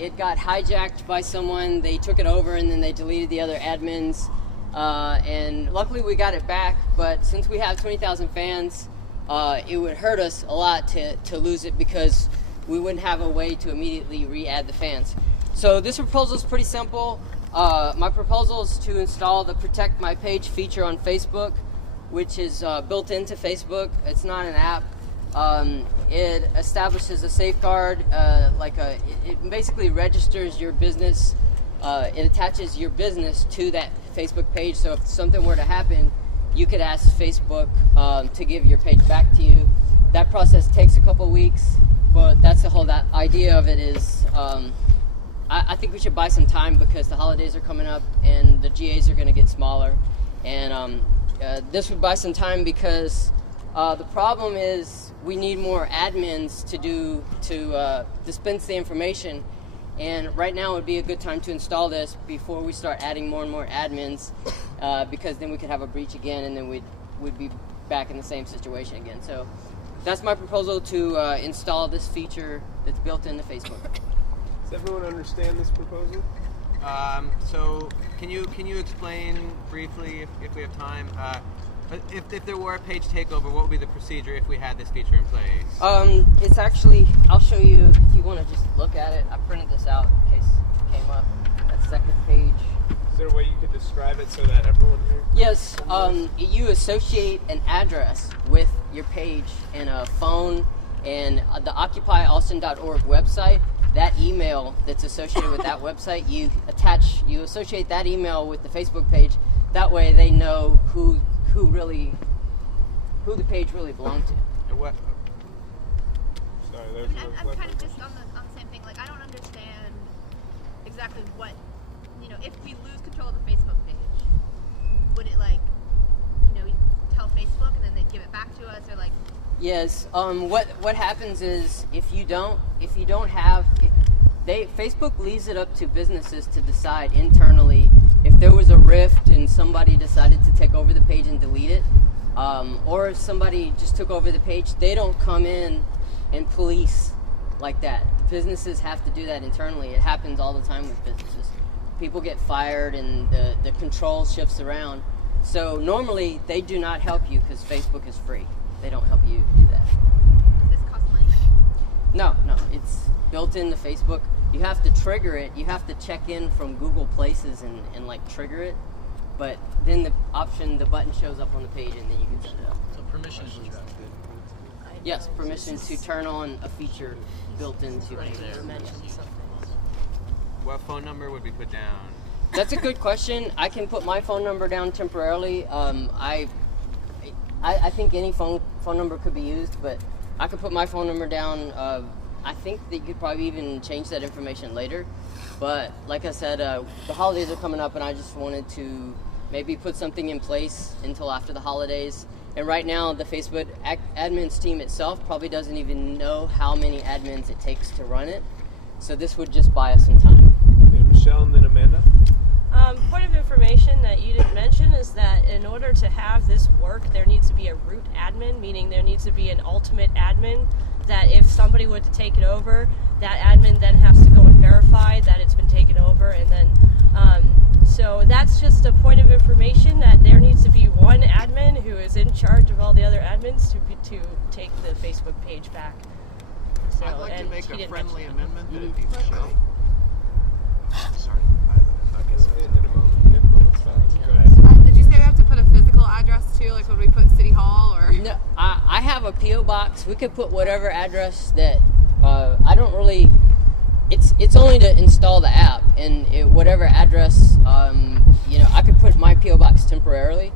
It got hijacked by someone. They took it over and then they deleted the other admins. and luckily we got it back. But since we have 20,000 fans, it would hurt us a lot to lose it because we wouldn't have a way to immediately re-add the fans. So this proposal is pretty simple. My proposal is to install the Protect My Page feature on Facebook, which is built into Facebook. It's not an app. It establishes a safeguard, it basically registers your business. It attaches your business to that Facebook page, so if something were to happen, you could ask Facebook to give your page back to you. That process takes a couple weeks, but that's the whole idea of it is I think we should buy some time because the holidays are coming up and the GAs are going to get smaller. And this would buy some time because the problem is we need more admins to dispense the information. And right now would be a good time to install this before we start adding more and more admins because then we could have a breach again and then we'd be back in the same situation again. So that's my proposal to install this feature that's built into Facebook. Does everyone understand this proposal? So can you explain briefly, if we have time, if there were a page takeover, what would be the procedure if we had this feature in place? It's actually, I'll show you if you want to just look at it. I printed this out in case it came up. That second page. Is there a way you could describe it so that everyone here? Yes, you associate an address with your page and a phone and the occupyaustin.org website. That email that's associated with that website, you associate that email with the Facebook page. That way they know who the page really belonged to. And what? Sorry, I'm kind of just on the same thing. Like, I don't understand exactly what, if we lose control of the Facebook page, would it tell Facebook and then they give it back to us, or like? Yes. What happens is if you don't have, Facebook leaves it up to businesses to decide internally if there was a rift and somebody decided to take over the page and delete it, or if somebody just took over the page. They don't come in and police like that. Businesses have to do that internally. It happens all the time with businesses. People get fired and the control shifts around. So normally they do not help you because Facebook is free. They don't help you do that. Does this cost money? No, it's built into Facebook. You have to trigger it. You have to check in from Google Places and trigger it. But then the button shows up on the page and then you can set it up. So permission is Yes, permission to turn on a feature built into Facebook. What phone number would be put down? That's a good question. I can put my phone number down temporarily. I think any phone number could be used, but I could put my phone number down. I think that you could probably even change that information later. But like I said, the holidays are coming up, and I just wanted to maybe put something in place until after the holidays. And right now, the Facebook admins team itself probably doesn't even know how many admins it takes to run it. So this would just buy us some time. Okay, Michelle and then Amanda. Point of information that you didn't mention is that in order to have this work, there needs to be a root admin, meaning there needs to be an ultimate admin that if somebody were to take it over, that admin then has to go and verify that it's been taken over. And then, so that's just a point of information that there needs to be one admin who is in charge of all the other admins to take the Facebook page back. So, I'd like to make a friendly amendment that it be Mm-hmm. Michelle. Sorry. Did you say we have to put a physical address too? Like, would we put City Hall or? No, I have a PO box. We could put whatever address that I don't really. It's only to install the app, and whatever address I could put my PO box temporarily,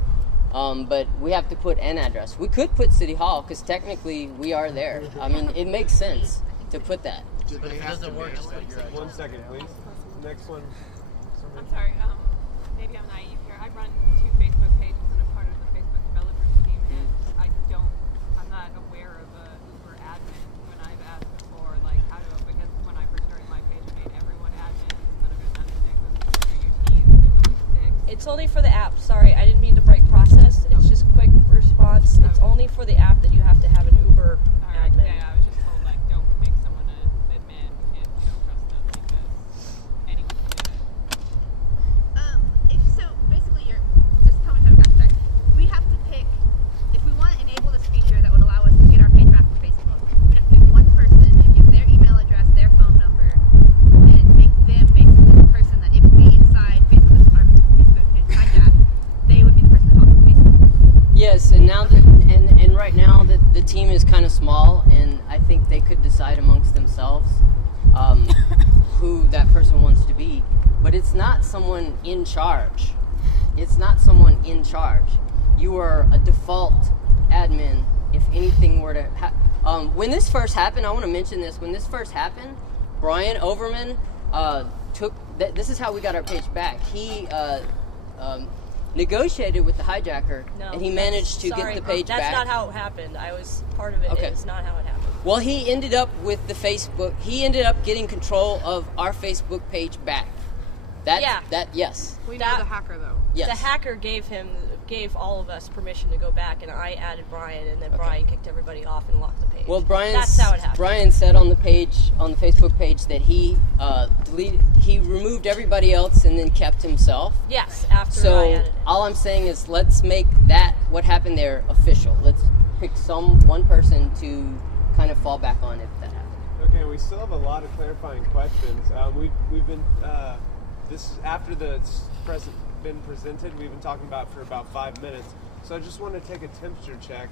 but we have to put an address. We could put City Hall because technically we are there. I mean, it makes sense to put that. But if it doesn't work, just put your 1 second, please. Next one. I'm sorry, maybe I'm naive here. I run 2 Facebook pages and I'm part of the Facebook developers team, and I'm not aware of a Uber admin when I've asked before, because when I first started my page, I made everyone admins, and then I've been admin with 3 UTs, and there's only 6. It's only for the app. Sorry, I didn't mean to break process. It's just quick response. It's only for the app that you have to have an Uber admin. Yeah, I was just told, don't make someone an admin if you don't trust them, because anyone can do it. If so, basically and right now the team is kind of small, and I think they could decide amongst themselves who that person wants to be. But it's not someone in charge. It's not someone in charge. You are a default admin if anything were to when this first happened, I want to mention this. When this first happened, Brian Overman this is how we got our page back. He negotiated with the hijacker, and he managed to get the page back. That's not how it happened. I was part of it. Okay. It's not how it happened. Well, he ended up with the Facebook. He ended up getting control of our Facebook page back. Yes. We know the hacker though. Yes. The hacker gave all of us permission to go back, and I added Brian, and then Brian kicked everybody off and locked the page. Well, that's how it happened. Brian said on the Facebook page that he removed everybody else and then kept himself. Yes, after I So added it. all I'm saying is let's make what happened there official. Let's pick one person to kind of fall back on if that happens. Okay, we still have a lot of clarifying questions. We've been this is after been presented. We've been talking about for about 5 minutes. So I just want to take a temperature check.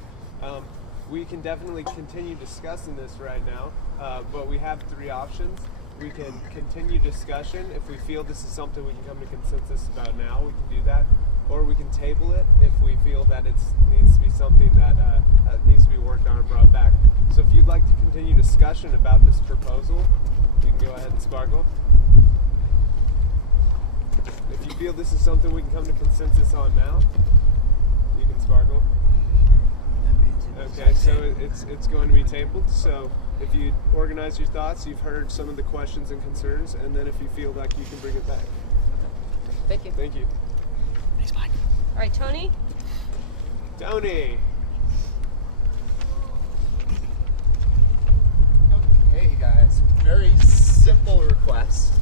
We can definitely continue discussing this right now, but we have 3 options. We can continue discussion. If we feel this is something we can come to consensus about now, we can do that. Or we can table it if we feel that it needs to be something that needs to be worked on and brought back. So if you'd like to continue discussion about this proposal, you can go ahead and sparkle. If you feel this is something we can come to consensus on now, you can sparkle. Okay, so it's going to be tabled. So if you organize your thoughts, you've heard some of the questions and concerns, and then if you feel like you can bring it back. Thank you. Thank you. Thanks, Mike. All right, Tony. Tony. Hey guys, very simple request.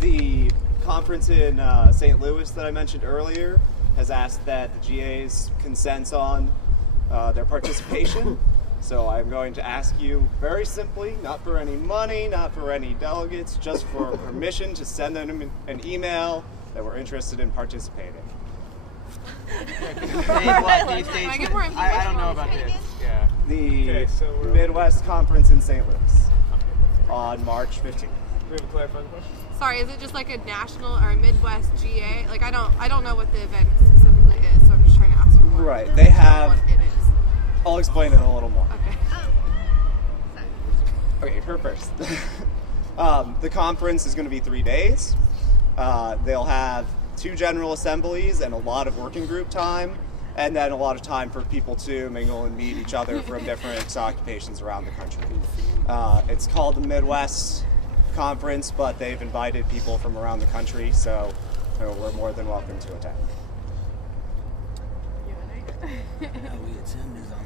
The conference in St. Louis that I mentioned earlier has asked that the GAs consent on their participation. So I'm going to ask you very simply, not for any money, not for any delegates, just for permission to send them an email that we're interested in participating. I don't know about this. Yeah. The Midwest Conference in St. Louis on March 15th. We have a clarifying question? Sorry, is it just like a national or a Midwest GA? Like I don't know what the event specifically is, so I'm just trying to ask for more. Right. They have. What it is. I'll explain it a little more. Okay. Okay, her first. The conference is going to be 3 days. They'll have 2 general assemblies and a lot of working group time, and then a lot of time for people to mingle and meet each other from different occupations around the country. It's called the Midwest Conference, but they've invited people from around the country, so we're more than welcome to attend.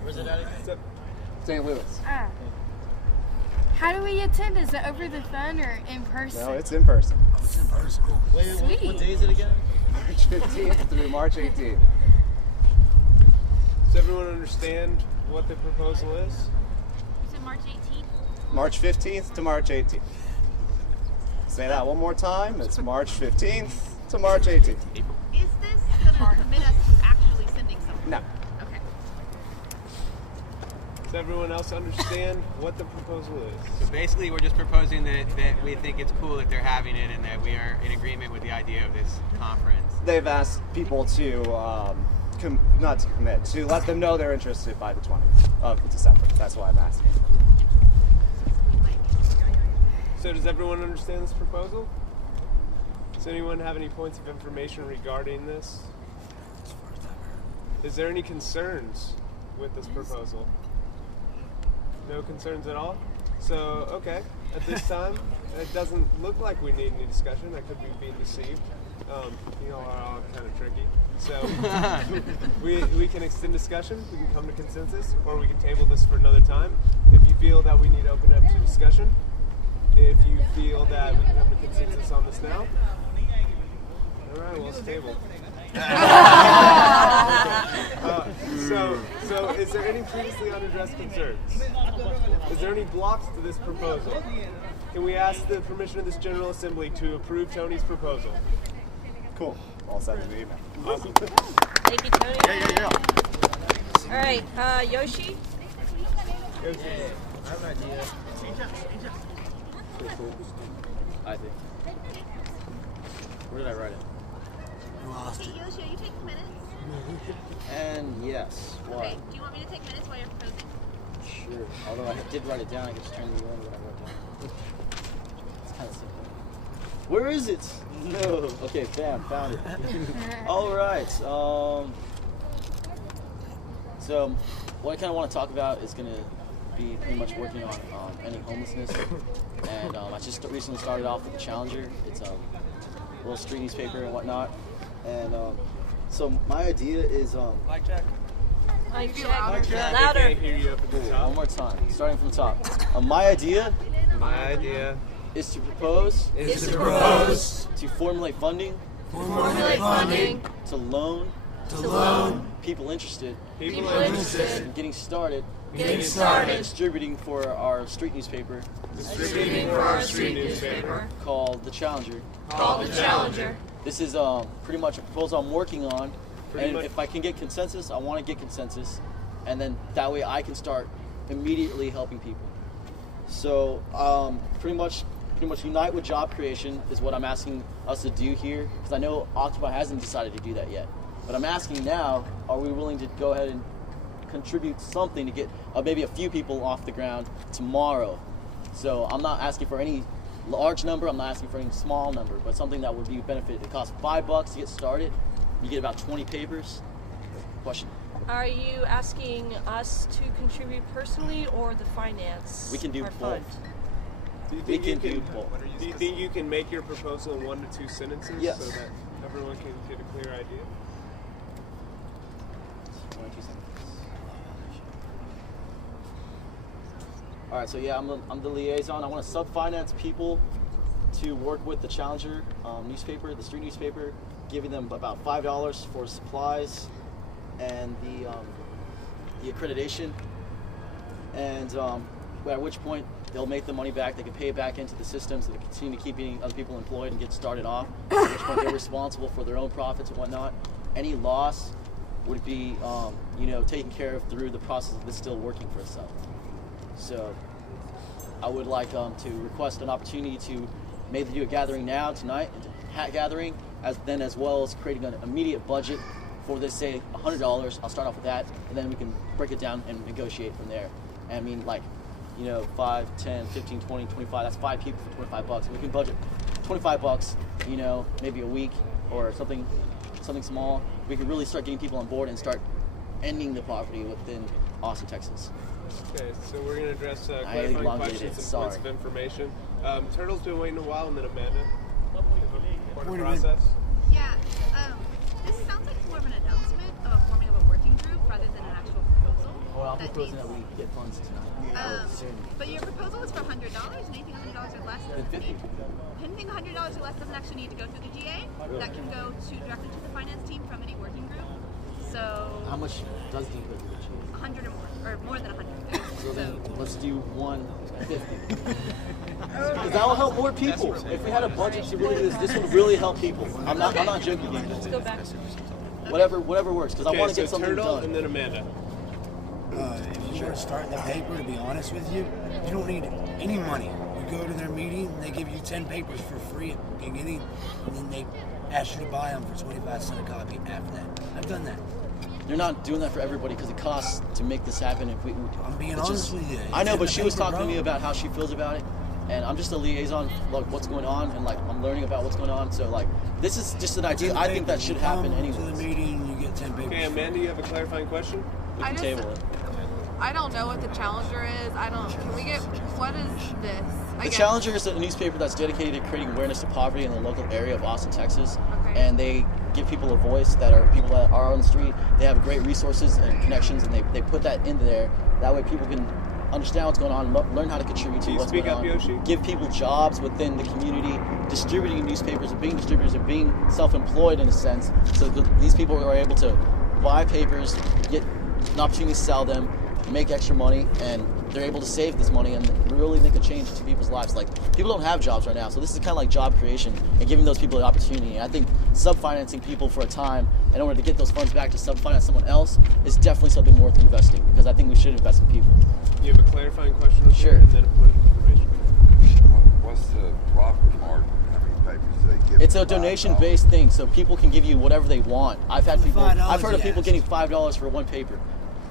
Where's it at again? St. Louis. How do we attend? Is it over the phone or in person? No, it's in person. Oh, it's in person. Cool. Wait, what day is it again? March 15th through March 18th. Does everyone understand what the proposal is? Is it March 18th? March 15th to March 18th. Say that one more time. It's March 15th to March 18th. Is this going to commit us to actually sending something? No. Okay. Does everyone else understand what the proposal is? So basically, we're just proposing that we think it's cool that they're having it and that we are in agreement with the idea of this conference. They've asked people to, not to commit, to let them know they're interested by the 20th of December. That's why I'm asking. So does everyone understand this proposal? Does anyone have any points of information regarding this? Is there any concerns with this proposal? No concerns at all? So, okay, at this time, it doesn't look like we need any discussion. I could be being deceived. You know, are all kind of tricky. So, we can extend discussion, we can come to consensus, or we can table this for another time. If you feel that we need to open it up to discussion, if you feel that we can come to consensus on this now, all right, well, it's tabled. So is there any previously unaddressed concerns? Is there any blocks to this proposal? Can we ask the permission of this General Assembly to approve Tony's proposal? Cool. I'll send an email. Awesome. Thank you, Tony. Yeah. All right, Yoshi. I have an idea. I think. Where did I write it? Hey, Yoshi, are you taking minutes? And yes. Why? Okay, do you want me to take minutes while you're proposing? Sure. Although I did write it down, I could just turn to you in what I wrote down. It's kind of simple. Where is it? No. Okay, bam, found it. All right. So what I kind of want to talk about is going to be pretty much working on ending homelessness. And I just recently started off with the Challenger. It's a little street newspaper and whatnot. And so my idea is Mic check. Mic check. Louder. I can't hear you up at the top. One more time, starting from the top. My idea is to propose to formulate funding to loan people interested in getting started distributing for our street newspaper called the Challenger. This is pretty much a proposal I'm working on, and if I can get consensus, I want to get consensus, and then that way I can start immediately helping people. So pretty much unite with job creation is what I'm asking us to do here, because I know Occupy hasn't decided to do that yet. But I'm asking now, are we willing to go ahead and contribute something to get maybe a few people off the ground tomorrow? So I'm not asking for any large number, I'm not asking for any small number, but something that would be benefit. It costs $5 to get started. You get about 20 papers. Question? Are you asking us to contribute personally or the finance? We can do or both. fund? Do you think you can make your proposal in 1 to 2 sentences Yes. so that everyone can get a clear idea? 1 or 2 sentences. All right, so yeah, I'm the liaison. I want to sub-finance people to work with the Challenger newspaper, the street newspaper, giving them about $5 for supplies and the accreditation, and at which point they'll make the money back. They can pay it back into the system so they continue to keep other people employed and get started off. At which point they're responsible for their own profits and whatnot. Any loss would be taken care of through the process of this still working for itself. So I would like to request an opportunity to maybe do a gathering now tonight, a hat gathering, as well as creating an immediate budget for this, say $100. I'll start off with that, and then we can break it down and negotiate from there. And I mean, 5, 10, 15, 20, 25, that's 5 people for $25. We can budget $25, maybe a week or something small. We can really start getting people on board and start ending the poverty within Austin, Texas. Okay, so we're going to address clarifying questions and points of information. Turtle's been waiting a while, and then Amanda. Part of the process. Yeah, this sounds like more of an announcement of a forming of a working group rather than an actual proposal. Well, I'm proposing that we get funds tonight. But your proposal is for $100, and anything $100 or less doesn't need. Anything $100 or less doesn't actually need to go through the GA. That can go directly to the finance team from any working group. So how much does need to go through the GA? 100 or more, or more than 100. So then let's do 150. Because that will help more people. If we had a budget to really do this would really help people. I'm not joking. Let's go back. Whatever works, because I want to get something Turtle done. And then Amanda. If you want to start the paper, to be honest with you, you don't need any money. You go to their meeting, they give you 10 papers for free at the beginning, and then they ask you to buy them for 25 cents a copy after that. I've done that. You're not doing that for everybody because it costs to make this happen. I'm being honest with you. I know, but she was talking to me about how she feels about it, and I'm just a liaison, what's going on, and I'm learning about what's going on. So this is just an idea. I think that should happen anyway. To the meeting, you get 10 papers. Okay, Amanda, you have a clarifying question? We can table it. I don't know what the Challenger is. Can we get, what is this? The Challenger is a newspaper that's dedicated to creating awareness to poverty in the local area of Austin, Texas. Okay. And they give people a voice that are people that are on the street. They have great resources and connections, and they put that in there. That way people can understand what's going on, learn how to contribute to what's going on. Yoshi? Give people jobs within the community, distributing newspapers and being distributors and being self-employed in a sense. So these people are able to buy papers, get an opportunity to sell them, make extra money, and they're able to save this money and really make a change to people's lives. Like, people don't have jobs right now, so this is kind of like job creation and giving those people the opportunity. And I think subfinancing people for a time in order to get those funds back to subfinance someone else is definitely something worth investing, because I think we should invest in people. You have a clarifying question? Sure. And then a point of information. What's the profit margin? How many papers do they give? It's a donation-based thing, so people can give you whatever they want. I've heard of people getting $5 for one paper.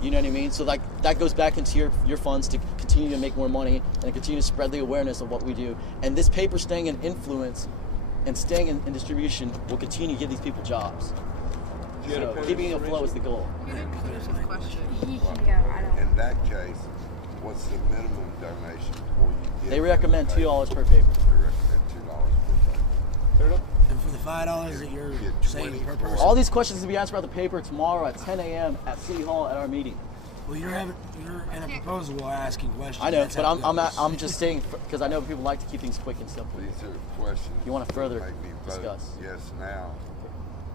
You know what I mean? So like that goes back into your funds to continue to make more money and continue to spread the awareness of what we do. And this paper staying in influence and staying in distribution will continue to give these people jobs. So keeping it afloat is the goal. In that case, what's the minimum donation before you get? They recommend $2 per paper. They recommend $2 per paper. And for the $5 that you're saying per person. All these questions will be answered about the paper tomorrow at 10 a.m. at City Hall at our meeting. Well, you're in a proposal while asking questions. I know, That's but how it goes. I'm just saying, because I know people like to keep things quick and simple. These are questions. You want to further make me vote discuss? Yes, now.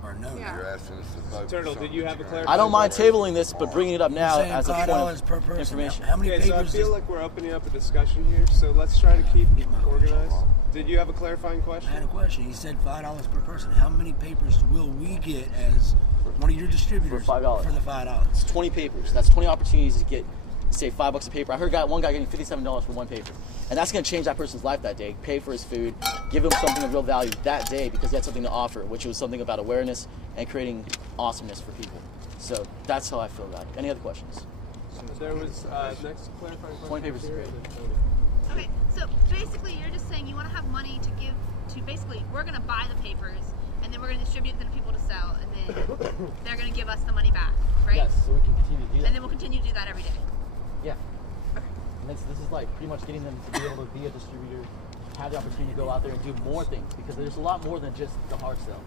Or no. You're asking us to vote. Turtle, did you have a clarifying? I don't mind tabling this, but bringing it up now saying as a point $5 of per person. information. How many Okay, so I papers feel does- like we're opening up a discussion here, so let's try to keep organized. Did you have a clarifying question? I had a question. He said $5 per person. How many papers will we get as one of your distributors For $5. For the $5. It's 20 papers. That's 20 opportunities to get, say, $5 a paper. I heard one guy getting $57 for one paper. And that's going to change that person's life that day. Pay for his food, give him something of real value that day because he had something to offer, which was something about awareness and creating awesomeness for people. So that's how I feel about it. Any other questions? There was next clarifying question. 20 papers is here, great. and then Tony. Okay, so basically you're just saying you want to have money to give to, basically we're going to buy the papers and then we're going to distribute them to people to sell and then they're going to give us the money back, right? Yes, so we can continue to do that. And then we'll continue to do that every day. Yeah. And this is like pretty much getting them to be able to be a distributor, have the opportunity to go out there and do more things, because there's a lot more than just the hard sell,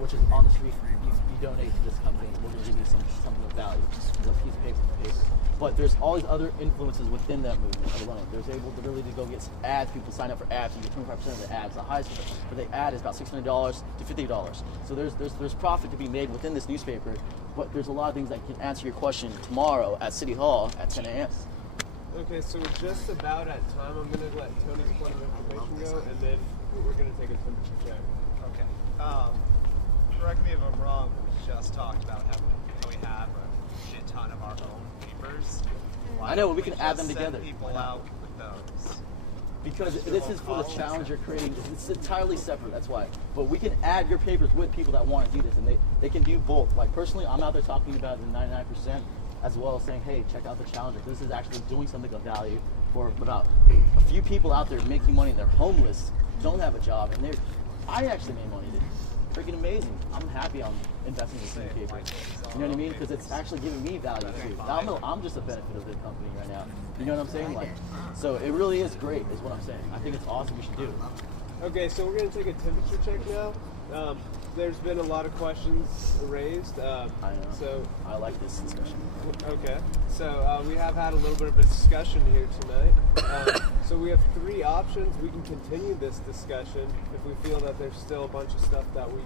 which is on the street. You donate to this company, we're going to give you something of value, a piece of paper. But there's all these other influences within that movement alone. There's able to really go get ads. People sign up for ads. You get 25% of the ads. The highest for the ad is about $600 to $50. So there's profit to be made within this newspaper. But there's a lot of things that can answer your question tomorrow at City Hall at 10 a.m. Okay, so we're just about at time. I'm going to let Tony's point of information go, and then we're going to take a temperature check. Okay. Correct me if I'm wrong, but we just talked about how we have a shit ton of our own papers. I know, we can add them just together. send people out with those. Because this is for the challenge you're creating. It's entirely separate, that's why. But we can add your papers with people that want to do this, and they can do both. Like, personally, I'm out there talking about the 99%, as well as saying, hey, check out the challenger. This is actually doing something of value for about a few people out there making money. They're homeless, don't have a job, and I actually made money. It's freaking amazing. I'm happy I'm investing in this new paper. You know what I mean? Because it's actually giving me value too. I'm just a benefit of the company right now. You know what I'm saying? Like, so it really is great, is what I'm saying. I think it's awesome. We should do it. Okay, so we're going to take a temperature check now. There's been a lot of questions raised. I know. So I like this discussion. Okay, so we have had a little bit of a discussion here tonight. So we have three options. We can continue this discussion if we feel that there's still a bunch of stuff that we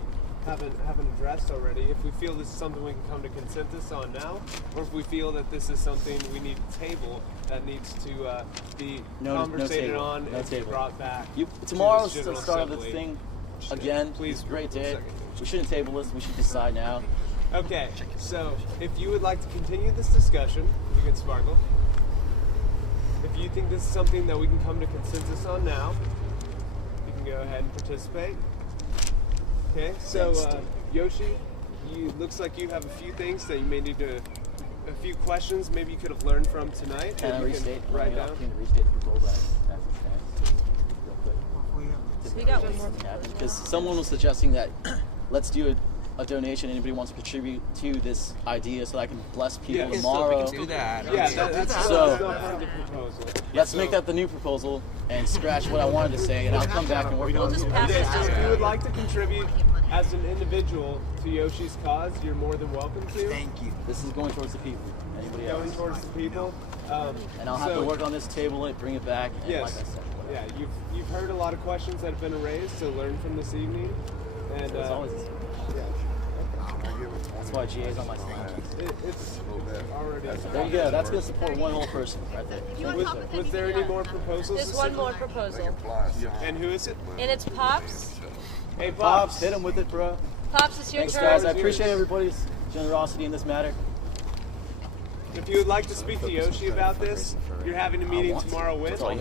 haven't addressed already. If we feel this is something we can come to consensus on now, or if we feel that this is something we need to table that needs to be conversated on and be brought back. Tomorrow's to the start of this thing. Again, please, great day. We shouldn't table this. We should decide now. Okay, so if you would like to continue this discussion, you can sparkle. If you think this is something that we can come to consensus on now, you can go ahead and participate. Okay, so Yoshi, looks like you have a few things that you may need to, a few questions maybe you could have learned from tonight. Can I restate? Write down. Can I restate the proposal as it stands? We got one more. Because someone was suggesting that let's do a donation. Anybody wants to contribute to this idea so I can bless people tomorrow. We can do that. Yeah, that's not part of the proposal. Let's make that the new proposal and scratch what I wanted to say, and I'll come back and work on it. Okay, so if you would like to contribute as an individual to Yoshi's cause, you're more than welcome to. Thank you. This is going towards the people. Anybody else? Going towards the people. And I'll have to work on this, table it, bring it back, and Yes. like I said. Yeah, you've heard a lot of questions that have been raised, so learn from this evening. And So it's always yeah. That's why GA is on my slide. It's already. There you go. That's going to support one whole person right there. Was there any more proposals? There's one more proposal. And who is it? And it's Pops. Hey, Pops, hit him with it, bro. Pops, it's your Thanks, turn. guys. I appreciate everybody's generosity in this matter. If you would like to speak to Yoshi about this, you're having a meeting tomorrow with 10.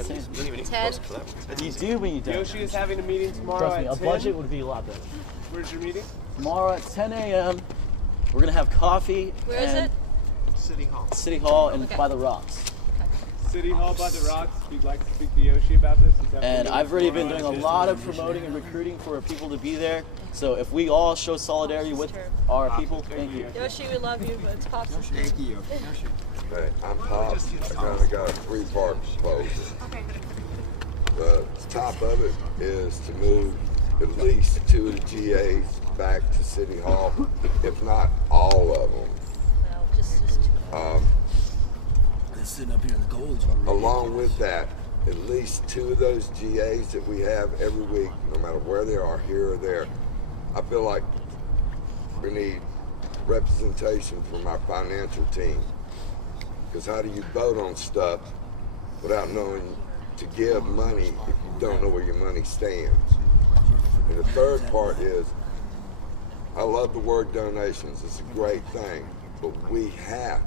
You do when you don't. Yoshi is having a meeting tomorrow Trust me, at a 10. budget would be a lot better. Where's your meeting? Tomorrow at 10 a.m. We're going to have coffee. Where is it? City Hall. City Hall and Okay. by the rocks. City Hall by the Rocks. If you'd like to speak to Yoshi about this. And I've already been doing a lot of promoting and recruiting for people to be there. So if we all show solidarity with our people, thank you. Yoshi, we love you, but it's Pops. Thank you. Hey, I'm Pops. I kind of got a three-part proposal. The top of it is to move at least 2 of the GAs back to City Hall, if not all of them. Sitting up here in the gold. Along with that, at least 2 of those GAs that we have every week, no matter where they are, here or there, I feel like we need representation from our financial team. Because how do you vote on stuff without knowing to give money if you don't know where your money stands? And the third part is, I love the word donations. It's a great thing, but we have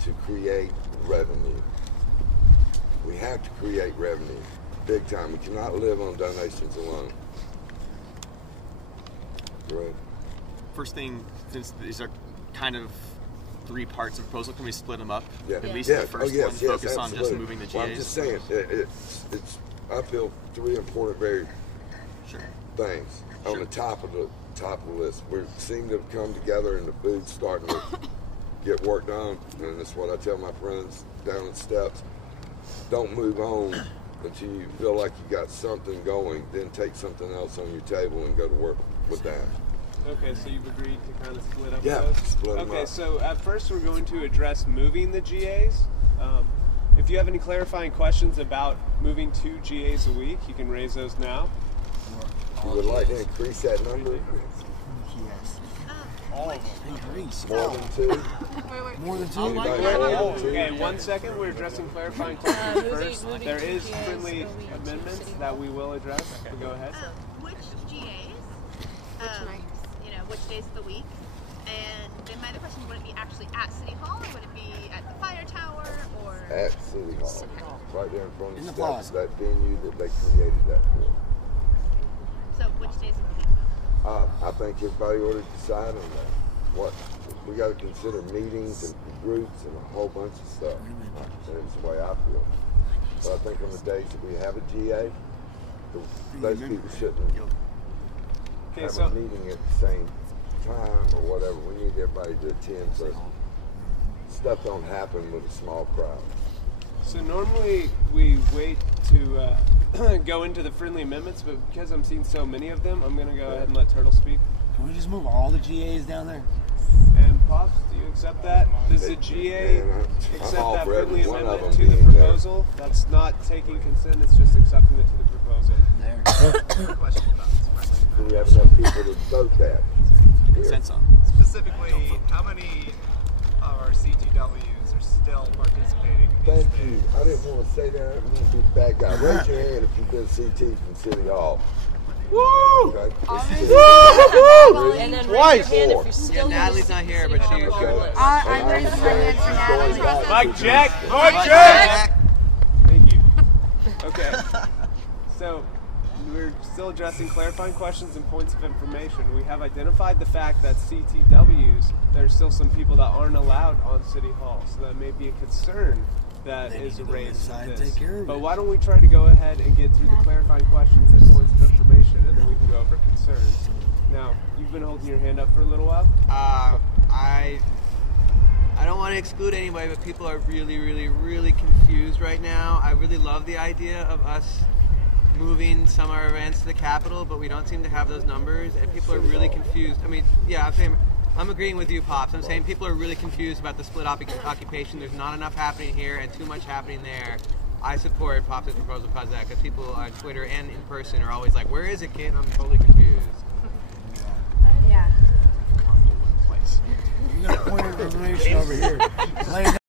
to create revenue. We have to create revenue, big time. We cannot live on donations alone. Right. First thing, since these are kind of 3 parts of the proposal, can we split them up? Yeah. At least Yes. the first one focus on just moving the GAs. Well, I'm just saying, it's I feel 3 important very things on the top of the list. We seem to have come together and the food's starting to get work done, and that's what I tell my friends down at Steps. Don't move on until you feel like you got something going, then take something else on your table and go to work with that. Okay, so you've agreed to kind of split up Yeah, those? split them Okay, up. so at first we're going to address moving the GAs. If you have any clarifying questions about moving 2 GAs a week, you can raise those now. You would like to increase that number? All of them. Increase. More than 2? More than 2? Anybody have more than 2? Okay, 1 second. We're addressing clarifying questions first. There is friendly amendments that we will address. So go ahead. Which GAs? Which days of the week? And then my other question, would it be actually at City Hall, or would it be at the Fire Tower, or? At City Hall. Right there in front of In the the Steps, plaza. that venue that they created that for. So which days of the week? I think everybody ought to decide on that. What we got to consider meetings and groups and a whole bunch of stuff. That's the way I feel. But I think on the days that we have a GA, those people shouldn't have a meeting at the same time or whatever. We need everybody to attend so stuff don't happen with a small crowd. So normally we wait to go into the friendly amendments, but because I'm seeing so many of them, I'm going to go ahead and let Turtle speak. Can we just move all the GAs down there? And Pops, do you accept that? Does the GA I'm accept all that for every friendly one of amendment them to the being there. proposal? That's not taking consent, it's just accepting it to the proposal. Question about this. Do we have enough people to vote that? Consent's on. Specifically, how many of our CTWs are still participating in these Thank things? you. I didn't want to say that. I didn't want to be the bad guy. Raise your hand if you've been CT from City Hall. Woo! Okay. And then Twice. raise your hand if you're still Natalie's not here, but she. I'm raising my hand for Natalie. Mike Jack! Mike Jack! Thank you. Okay. So, we're still addressing clarifying questions and points of information. We have identified the fact that CTWs, there's still some people that aren't allowed on City Hall, so that may be a concern that is raised with this. But why don't we try to go ahead and get through the clarifying questions and points of information, and then we can go over concerns. Now, you've been holding your hand up for a little while. I don't want to exclude anybody, but people are really, really, really confused right now. I really love the idea of us moving some of our events to the Capitol, but we don't seem to have those numbers, and people are really confused. I mean, yeah, I'm agreeing with you, Pops. I'm saying people are really confused about the split occupation. There's not enough happening here and too much happening there. I support Pops' proposal because of that, because people on Twitter and in person are always like, where is it, kid? I'm totally confused. Yeah. You got a point of information over here. Lay